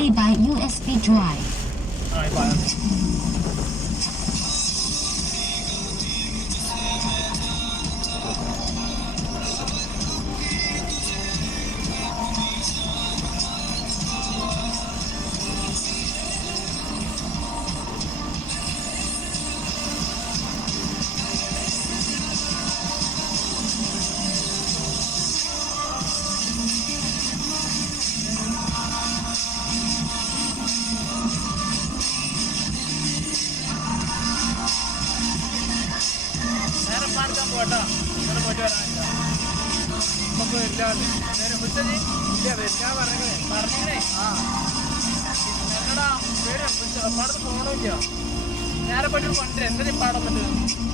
Play by USB drive. പോട്ടാ ഇങ്ങനെ പോയിട്ട് വരാനില്ല നമുക്ക് വരില്ല നേരെ വിളിച്ചത് ഇല്ല വരില്ല പറഞ്ഞേ ആ എന്നടാ പേര് പാടത്ത് പോകണമില്ല നേരെ പോയിട്ട് കൊണ്ടുവരാം എന്താ പാടം പറ്റുന്നത്